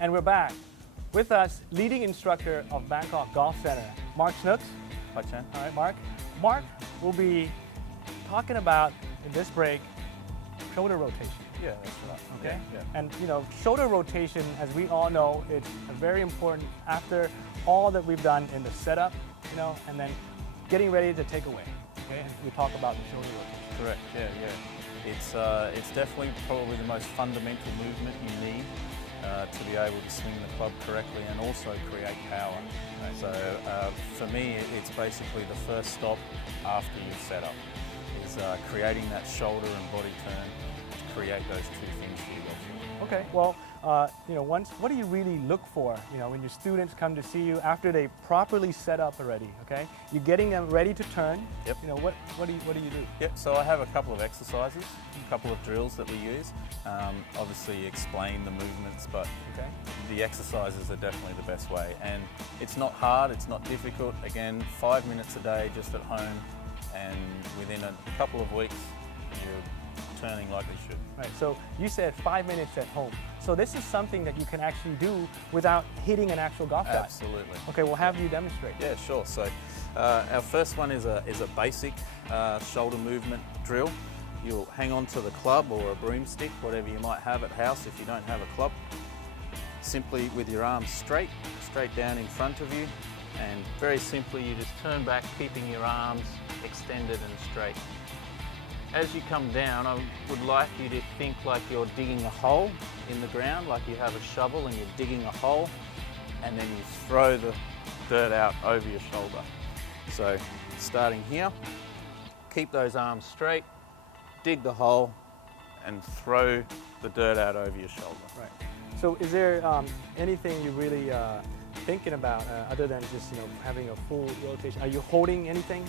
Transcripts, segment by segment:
And we're back. With us, leading instructor of Bangkok Golf Center, Mark Snooks. Hi, Chan. All right, Mark. Mark will be talking about, in this break, shoulder rotation. Yeah, that's right. Okay? Yeah. And you know, shoulder rotation, as we all know, it's very important after all that we've done in the setup, you know, and then getting ready to take away. Okay? And we talk about the shoulder rotation. Correct. Yeah. It's definitely probably the most fundamental movement you need to be able to swing the club correctly and also create power. Right. So for me, it's basically the first stop after you've set up is creating that shoulder and body turn to create those two things for your golf swing. Okay. Well, you know, what do you really look for? You know, when your students come to see you after they properly set up already. Okay. You're getting them ready to turn. Yep. You know, what do you do? Yep. So I have a couple of exercises, a couple of drills that we use. Obviously, explain the movements, but Okay. the exercises are definitely the best way. And it's not hard. It's not difficult. Again, 5 minutes a day, just at home, and within a couple of weeks, you're turning like you should. Right, so you said 5 minutes at home. So this is something that you can actually do without hitting an actual golf shot. Absolutely. Okay, we'll have you demonstrate. Yeah, sure. So our first one is a basic shoulder movement drill. You'll hang on to the club or a broomstick, whatever you might have at house if you don't have a club. Simply with your arms straight down in front of you, and very simply you just turn back, keeping your arms extended and straight. As you come down, I would like you to think like you're digging a hole in the ground, like you have a shovel and you're digging a hole, and then you throw the dirt out over your shoulder. So starting here, keep those arms straight, dig the hole, and throw the dirt out over your shoulder. Right. So is there anything you really thinking about other than just, you know, having a full rotation? Are you holding anything?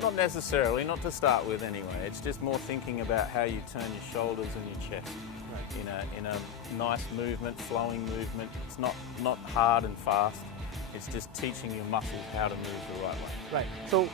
Not necessarily, not to start with anyway. It's just more thinking about how you turn your shoulders and your chest in a nice movement, flowing movement. It's not hard and fast. It's just teaching your muscles how to move the right way. Right. So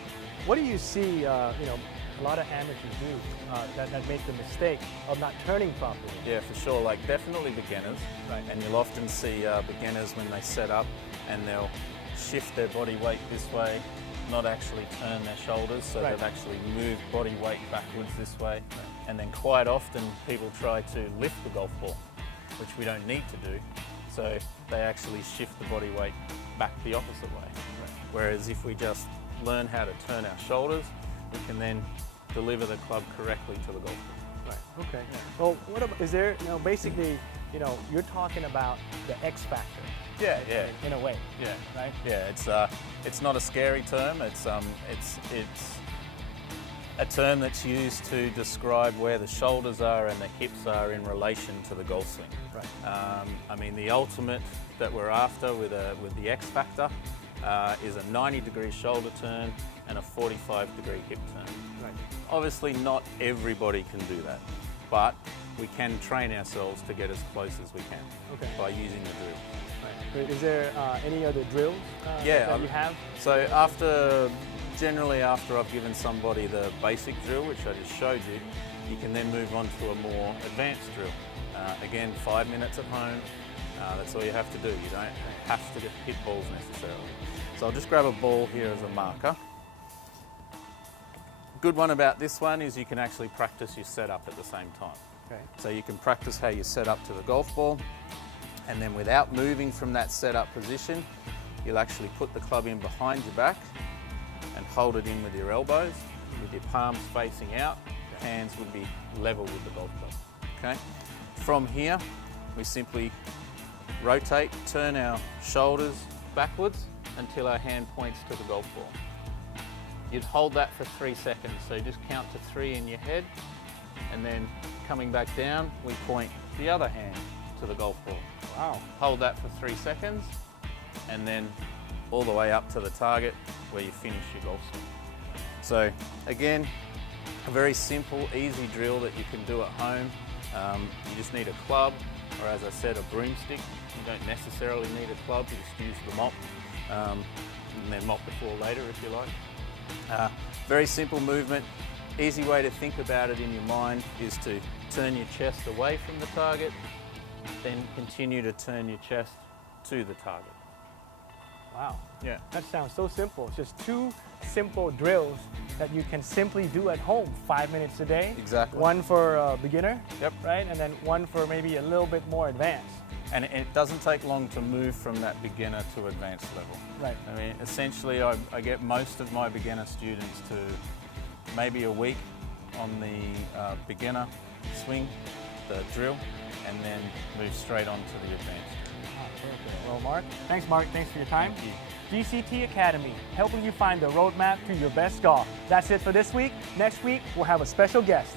what do you see, you know, a lot of amateurs do that make the mistake of not turning properly? Yeah, for sure. Like definitely beginners. Right. And you'll often see beginners when they set up and they'll shift their body weight this way, not actually turn their shoulders, so Right. they've actually moved body weight backwards this way. Right. And then quite often people try to lift the golf ball, which we don't need to do. So they actually shift the body weight back the opposite way. Right. Whereas if we just learn how to turn our shoulders, we can then deliver the club correctly to the golf ball. Right. Okay. Well, what about, is there, you know, basically, you know, you're talking about the X factor. Yeah. In a way. Yeah. Right. Yeah. It's not a scary term. It's a term that's used to describe where the shoulders are and the hips are in relation to the golf swing. Right. I mean, the ultimate that we're after with the X factor is a 90-degree shoulder turn and a 45-degree hip turn. Right. Obviously, not everybody can do that, but we can train ourselves to get as close as we can by using the drill. Right. Is there any other drills that you have? So generally after I've given somebody the basic drill, which I just showed you, you can then move on to a more advanced drill. Again, 5 minutes at home, that's all you have to do. You don't have to hit balls necessarily. So I'll just grab a ball here as a marker. Good one about this one is you can actually practice your setup at the same time. Okay. So you can practice how you set up to the golf ball, and then without moving from that setup position, you'll actually put the club in behind your back and hold it in with your elbows, with your palms facing out. Your hands would be level with the golf club. Okay. From here, we simply rotate, turn our shoulders backwards until our hand points to the golf ball. You'd hold that for 3 seconds, so just count to 3 in your head, and then coming back down, we point the other hand to the golf ball. Wow. Hold that for 3 seconds, and then all the way up to the target where you finish your golf swing. So again, a very simple, easy drill that you can do at home. You just need a club, or as I said, a broomstick. You don't necessarily need a club, you just use the mop, and then mop before later if you like. Very simple movement. Easy way to think about it in your mind is to turn your chest away from the target, then continue to turn your chest to the target. Wow. Yeah. That sounds so simple. It's just 2 simple drills that you can simply do at home, 5 minutes a day. Exactly. One for a beginner, Yep. right? And then one for maybe a little bit more advanced. And it doesn't take long to move from that beginner to advanced level. Right. I mean, essentially, I get most of my beginner students to maybe a week on the beginner swing, the drill, and then move straight on to the advanced. Oh, perfect. Well, Mark, thanks, Mark. Thanks for your time. Thank you. GCT Academy, helping you find the roadmap to your best golf. That's it for this week. Next week, we'll have a special guest.